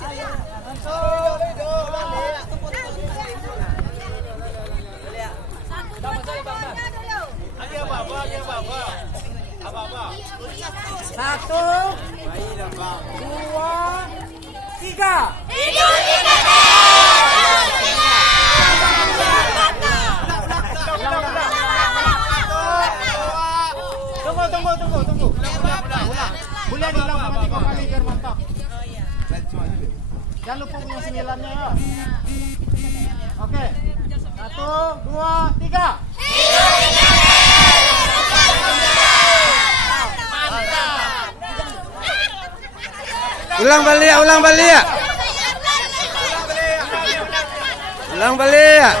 Satu, dua, tiga. Tunggu. Boleh diulang sama 3 kali biar mantap. Jangan lupa punya 9-nya ya. Oke. 1, 2, 3. Ulang balik ya. Ulang balik ya.